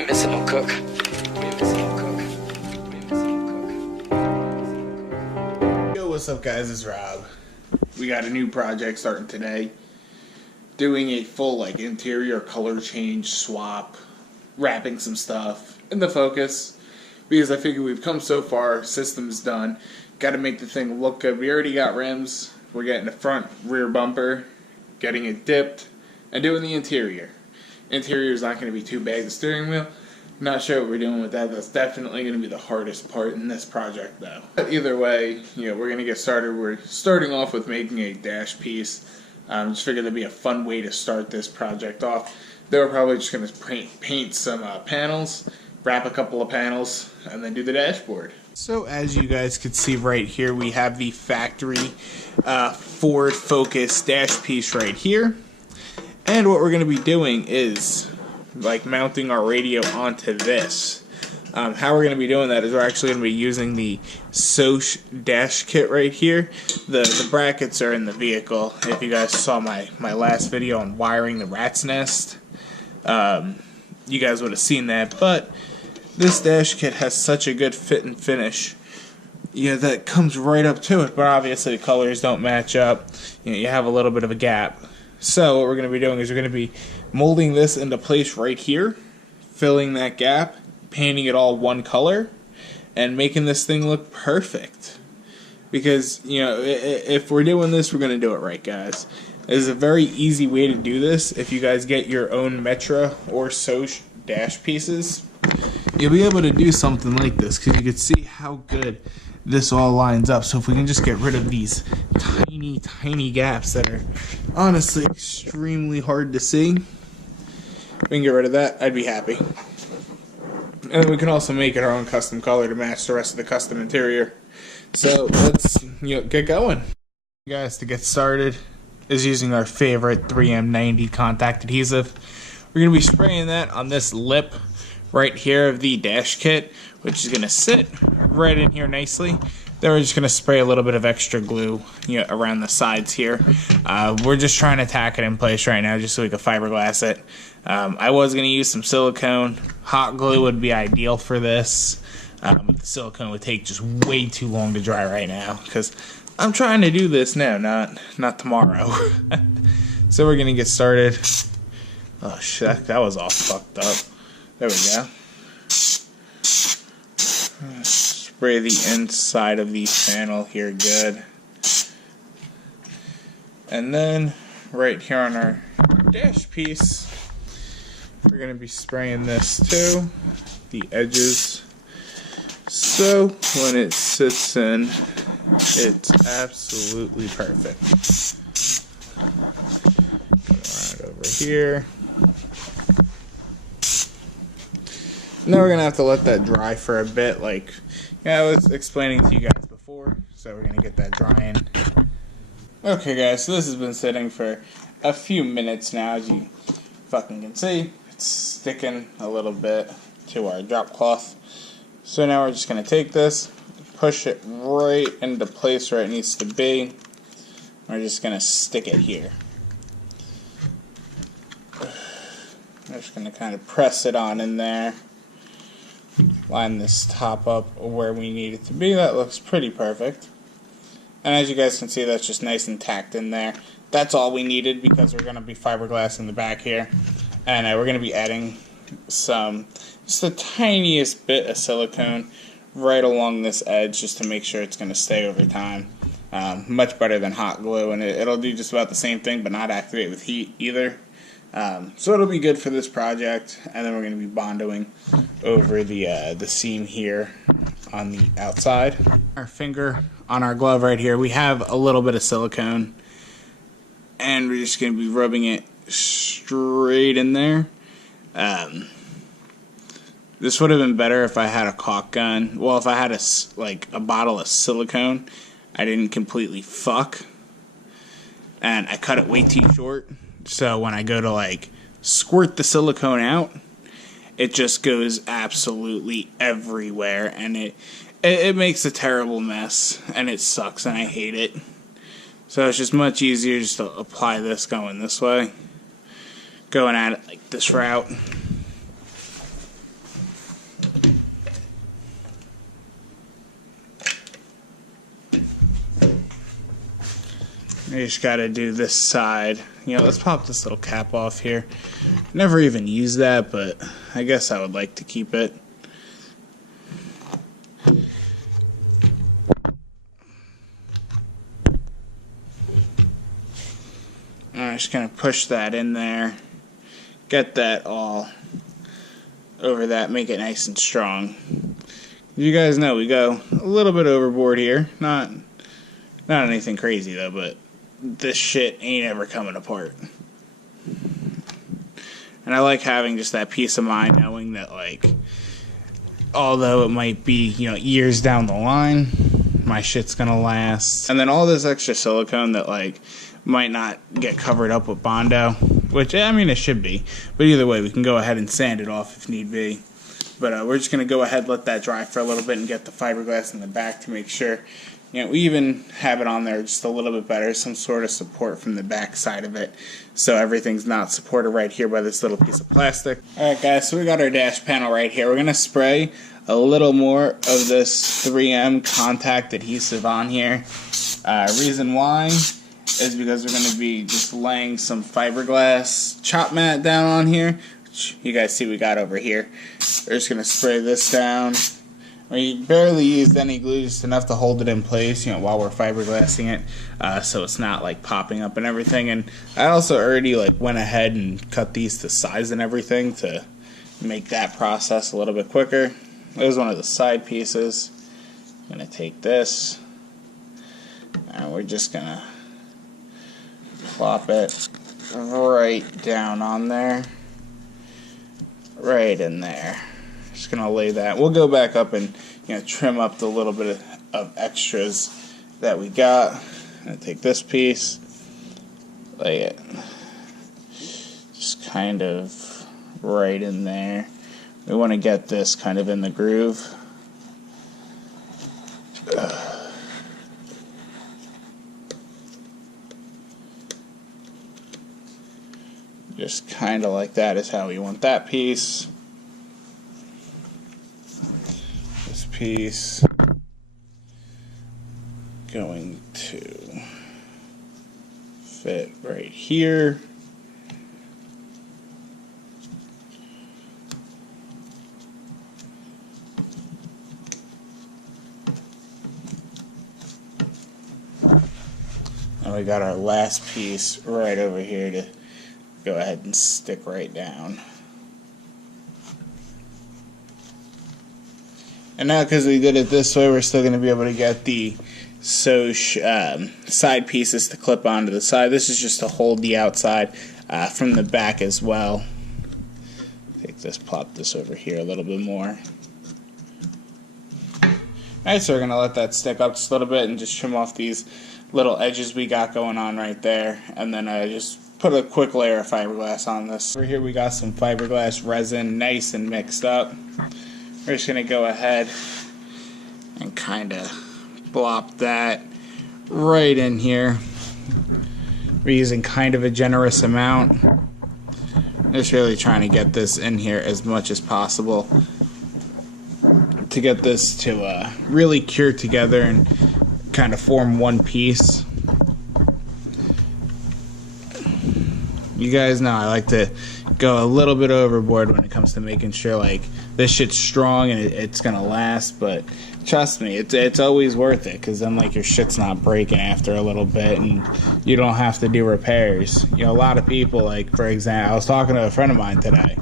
ain't missing no cook. We ain't missing no cook. We ain't missing no cook. Yo, what's up guys, it's Rob. We got a new project starting today. Doing a full interior color change, swap, wrapping some stuff in the Focus. Because I figure we've come so far, system's done. Got to make the thing look good. We already got rims. We're getting the front rear bumper, getting it dipped, and doing the interior. Interior is not going to be too bad. The steering wheel, not sure what we're doing with that. That's definitely going to be the hardest part in this project though. But either way, we're going to get started. We're starting off with making a dash piece. Just figured it'd be a fun way to start this project off. Then we're probably just going to paint some panels, wrap a couple of panels, and then do the dashboard. So as you guys can see right here, we have the factory Ford Focus dash piece right here. And what we're going to be doing is mounting our radio onto this. How we're going to be doing that is we're actually going to be using the Soch dash kit right here. The brackets are in the vehicle. If you guys saw my last video on wiring the rat's nest, you guys would have seen that. But this dash kit has such a good fit and finish. That comes right up to it, but obviously the colors don't match up. You have a little bit of a gap. So what we're going to be doing is we're going to be molding this into place right here, filling that gap, painting it all one color, and making this thing look perfect. Because, if we're doing this, we're going to do it right, guys. There's a very easy way to do this. If you guys get your own Metra or Soch dash pieces, you'll be able to do something like this, because you can see how good this all lines up. So if we can just get rid of these tiny gaps that are honestly extremely hard to see, we can get rid of that, I'd be happy. And then we can also make it our own custom color to match the rest of the custom interior. So let's get going. You guys, to get started is using our favorite 3M90 contact adhesive. We're going to be spraying that on this lip right here of the dash kit, which is going to sit right in here nicely. Then we're just going to spray a little bit of extra glue around the sides here. We're just trying to tack it in place right now just so we can fiberglass it. I was going to use some silicone. Hot glue would be ideal for this, but the silicone would take just way too long to dry right now because I'm trying to do this now, not tomorrow. So we're going to get started. Oh shit, that was all fucked up. There we go. Spray the inside of the panel here good. And then right here on our dash piece, we're going to be spraying this too, the edges. So when it sits in, it's absolutely perfect. Go right over here. Now we're going to have to let that dry for a bit, I was explaining to you guys before, so we're going to get that drying. Okay guys, so this has been sitting for a few minutes now, as you fucking can see. It's sticking a little bit to our drop cloth. So now we're just going to take this, push it right into place where it needs to be. We're just going to stick it here. We're just going to kind of press it on in there. Line this top up where we need it to be. That looks pretty perfect. And as you guys can see, that's just nice and tacked in there. That's all we needed because we're going to be fiberglassing the back here. And we're going to be adding just the tiniest bit of silicone right along this edge just to make sure it's going to stay over time. Much better than hot glue, and it'll do just about the same thing but not activate with heat either. So it'll be good for this project, and then we're going to be bondoing over the seam here on the outside. Our finger on our glove right here, we have a little bit of silicone, and we're just going to be rubbing it straight in there. This would have been better if I had a caulk gun. Well, if I had a bottle of silicone, I didn't completely fuck, and I cut it way too short. So when I go to squirt the silicone out, it just goes absolutely everywhere, and it makes a terrible mess, and it sucks, and I hate it. So it's just much easier just to apply this going this way, going at it like this route. You just gotta do this side. You know, let's pop this little cap off here. Never even used that, but I guess I would like to keep it. I'm just gonna push that in there. Get that all over that, make it nice and strong. You guys know we go a little bit overboard here. Not anything crazy though, but this shit ain't ever coming apart. And I like having just that peace of mind knowing that, like, although it might be, you know, years down the line, my shit's gonna last. And then all this extra silicone that, like, might not get covered up with bondo, which, I mean, it should be. But either way, we can go ahead and sand it off if need be. But we're just going to go ahead, let that dry for a little bit, and get the fiberglass in the back to make sure, you know, we even have it on there just a little bit better, some sort of support from the back side of it, so everything's not supported right here by this little piece of plastic. Alright guys, so we got our dash panel right here. We're going to spray a little more of this 3M contact adhesive on here. Reason why is because we're going to be just laying some fiberglass chop mat down on here, which you guys see we got over here. We're just going to spray this down. We barely used any glue, just enough to hold it in place, you know, while we're fiberglassing it, so it's not like popping up and everything. And I also already like went ahead and cut these to size and everything to make that process a little bit quicker. There's one of the side pieces. I'm gonna take this, and we're just gonna plop it right down on there, right in there. Just gonna lay that. We'll go back up and, you know, trim up the little bit of extras that we got. I'm gonna take this piece, lay it just kind of right in there. We want to get this kind of in the groove. Just kind of like that is how we want that piece. This piece going to fit right here. And we got our last piece right over here to go ahead and stick right down. And now, because we did it this way, we're still going to be able to get the side pieces to clip onto the side. This is just to hold the outside from the back as well. Take this, plop this over here a little bit more. Alright, so we're going to let that stick up just a little bit and just trim off these little edges we got going on right there. And then just put a quick layer of fiberglass on this. Over here we got some fiberglass resin, nice and mixed up. We're just going to go ahead and kind of blop that right in here. We're using kind of a generous amount. Just really trying to get this in here as much as possible to get this to really cure together and kind of form one piece. You guys know I like to go a little bit overboard when it comes to making sure like this shit's strong and it's gonna last, but trust me, it's always worth it, because then like your shit's not breaking after a little bit and you don't have to do repairs. You know, a lot of people, like for example, I was talking to a friend of mine today.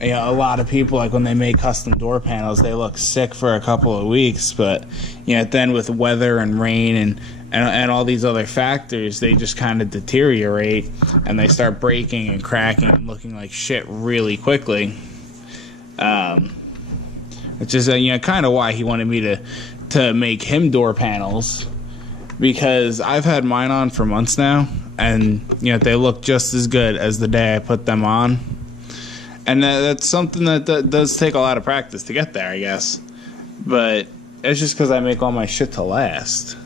You know, a lot of people, like when they make custom door panels, they look sick for a couple of weeks, but you know, then with weather and rain and all these other factors, they just kind of deteriorate and they start breaking and cracking and looking like shit really quickly. Which is you know, kind of why he wanted me to make him door panels, because I've had mine on for months now, and you know, they look just as good as the day I put them on. And that's something that does take a lot of practice to get there, I guess. But it's just because I make all my shit to last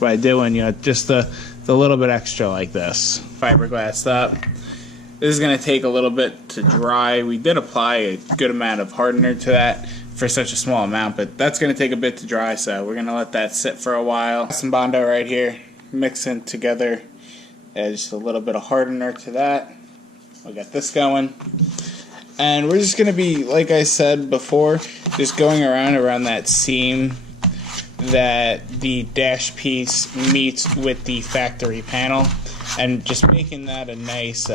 by doing, you know, just the little bit extra like this. Fiberglassed up. This is going to take a little bit to dry. We did apply a good amount of hardener to that for such a small amount, but that's going to take a bit to dry, so we're going to let that sit for a while. Some bondo right here. mixing together just a little bit of hardener to that. We got this going. And we're just going to be, like I said before, just going around that seam that the dash piece meets with the factory panel, and just making that a nice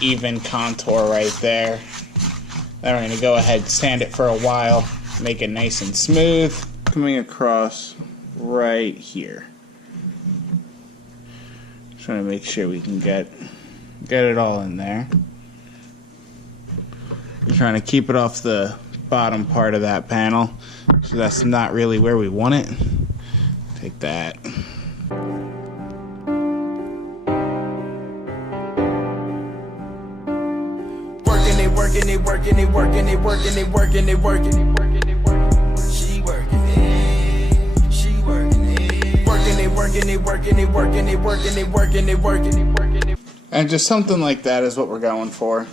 even contour right there. Then we're going to go ahead and sand it for a while, make it nice and smooth. Coming across right here. Just trying to make sure we can get it all in there. We're trying to keep it off the bottom part of that panel, so that's not really where we want it. Take that. Working it. She working it. She working it. And just something like that is what we're going for.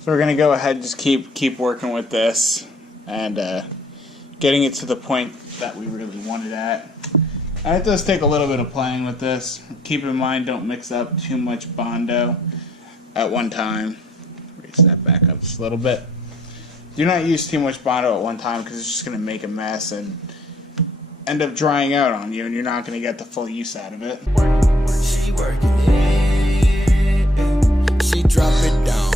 So we're gonna go ahead and just keep working with this and getting it to the point that we really want it at. And it does take a little bit of playing with this. Keep in mind, don't mix up too much bondo at one time. Raise that back up just a little bit. Do not use too much bondo at one time, because it's just gonna make a mess and end up drying out on you, and you're not gonna get the full use out of it. She working it. She drop it down.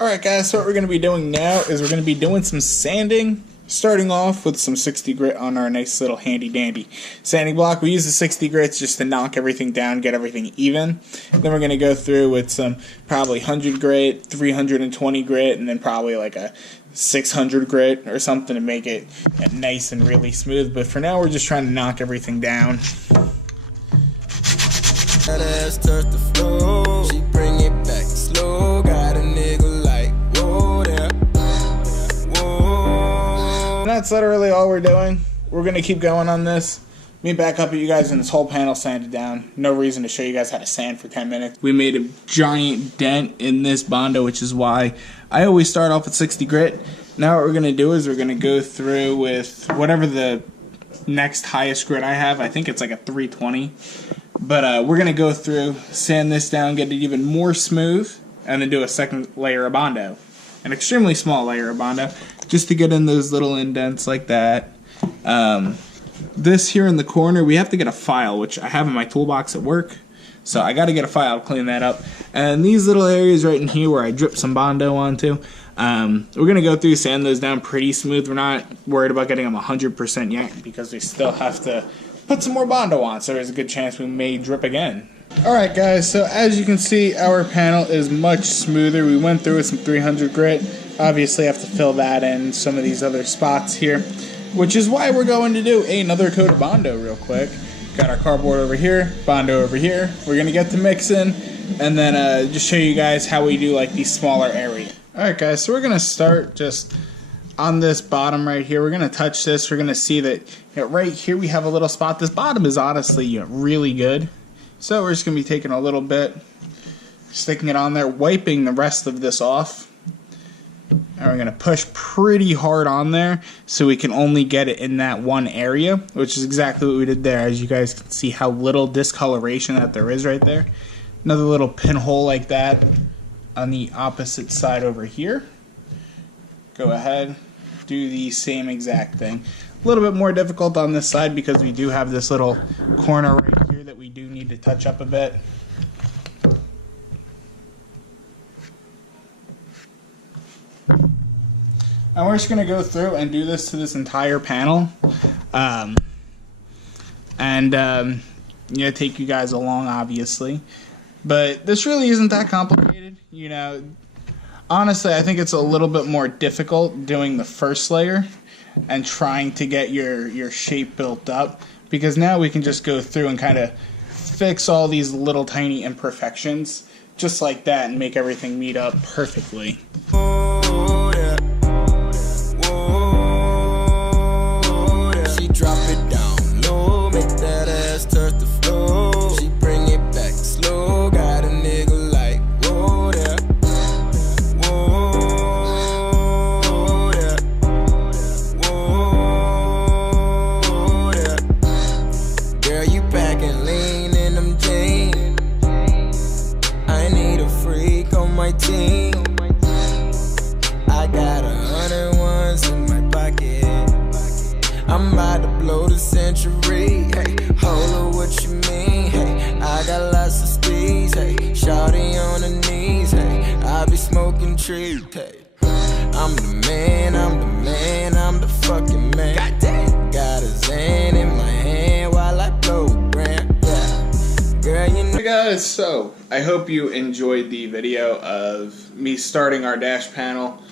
Alright guys, so what we're going to be doing now is we're going to be doing some sanding, starting off with some 60 grit on our nice little handy dandy sanding block. We use the 60 grits just to knock everything down, get everything even. Then we're going to go through with some probably 100 grit, 320 grit, and then probably like a 600 grit or something to make it nice and really smooth. But for now, we're just trying to knock everything down. That ass touch the floor. She bring it back slow. Got a nigga like, whoa there. Whoa. And that's literally all we're doing. We're going to keep going on this. Me back up at you guys, and this whole panel sanded down. No reason to show you guys how to sand for 10 minutes. We made a giant dent in this bondo, which is why I always start off with 60 grit. Now what we're going to do is we're going to go through with whatever the next highest grit I have. I think it's like a 320. But we're going to go through, sand this down, get it even more smooth, and then do a second layer of bondo. An extremely small layer of bondo, just to get in those little indents like that. This here in the corner, we have to get a file, which I have in my toolbox at work. So I got to get a file to clean that up. And these little areas right in here where I drip some bondo onto, we're going to go through, sand those down pretty smooth. We're not worried about getting them 100% yet, because we still have to put some more bondo on, so there's a good chance we may drip again. Alright guys, so as you can see, our panel is much smoother. We went through with some 300 grit. Obviously have to fill that in some of these other spots here, which is why we're going to do another coat of bondo real quick. Got our cardboard over here, bondo over here. We're going to get to mixing, and then just show you guys how we do like these smaller areas. Alright guys, so we're going to start just on this bottom right here. We're going to touch this. We're going to see that right here we have a little spot. This bottom is honestly really good. So we're just going to be taking a little bit, sticking it on there, wiping the rest of this off. And we're going to push pretty hard on there so we can only get it in that one area, which is exactly what we did there. As you guys can see how little discoloration that there is right there. Another little pinhole like that on the opposite side over here. Go ahead, do the same exact thing. A little bit more difficult on this side because we do have this little corner right here that we do need to touch up a bit. And we're just going to go through and do this to this entire panel. Take you guys along, obviously. But this really isn't that complicated, you know. Honestly, I think it's a little bit more difficult doing the first layer and trying to get your shape built up, because now we can just go through and kind of fix all these little tiny imperfections just like that and make everything meet up perfectly. Whoa, yeah. Whoa, yeah. She drop it down low, make that ass touch the floor. She bring it back slow, got a nigga like, whoa, yeah. Whoa, yeah. Whoa, yeah. Girl, you back on my team. I got 100 ones in my pocket. I'm about to blow the century. Hey, hold up, what you mean? Hey, I got lots of steez. Hey, shawty on the knees. Hey, I be smoking trees. Hey, I'm the man, I'm the man, I'm the fucking man. Got a Zan in my hand while I blow a gram. Yeah, girl, you know. Hey guys, so I hope you enjoyed the video of me starting our dash panel.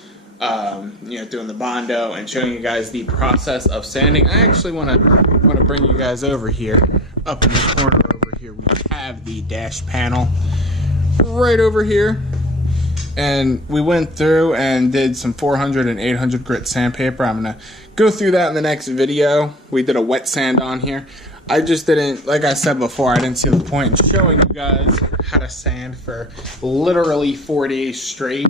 Doing the bondo and showing you guys the process of sanding. I actually want to bring you guys over here, up in the corner over here. We have the dash panel right over here, and we went through and did some 400 and 800 grit sandpaper. I'm gonna go through that in the next video. We did a wet sand on here. I just didn't, like I said before, I didn't see the point in showing you guys how to sand for literally 4 days straight.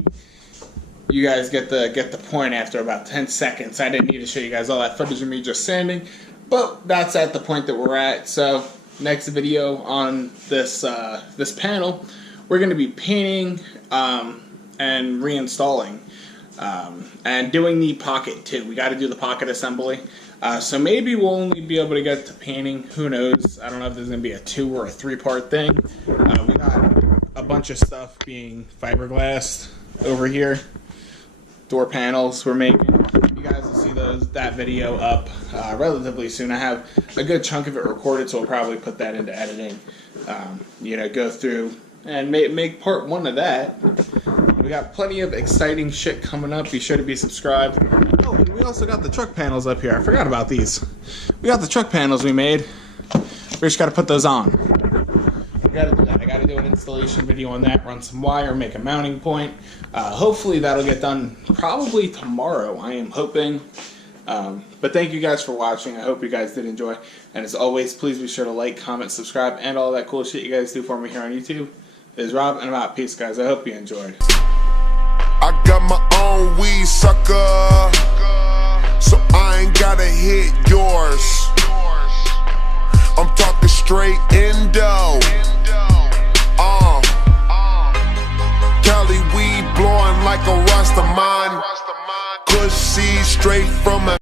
You guys get the point after about 10 seconds. I didn't need to show you guys all that footage of me just sanding, but that's at the point that we're at. So next video on this this panel, we're going to be painting and reinstalling and doing the pocket too. We got to do the pocket assembly. So maybe we'll only be able to get to painting. Who knows? I don't know if there's going to be a 2 or a 3-part thing. We got a bunch of stuff being fiberglassed over here. Door panels we're making. You guys will see that video up relatively soon. I have a good chunk of it recorded, so we'll probably put that into editing. Go through and make part 1 of that. We got plenty of exciting shit coming up. Be sure to be subscribed. Oh, and we also got the truck panels up here. I forgot about these. We got the truck panels we made. We just got to put those on. We got to do that. I got to do an installation video on that, run some wire, make a mounting point. Hopefully that'll get done probably tomorrow, I am hoping. But thank you guys for watching. I hope you guys did enjoy. And as always, please be sure to like, comment, subscribe, and all that cool shit you guys do for me here on YouTube. This is Rob, and I'm out. Peace, guys. I hope you enjoyed. I got my own weed sucker, so I ain't gotta hit yours. I'm talking straight endo. Cali weed blowing like a Rastaman. Kush seed straight from a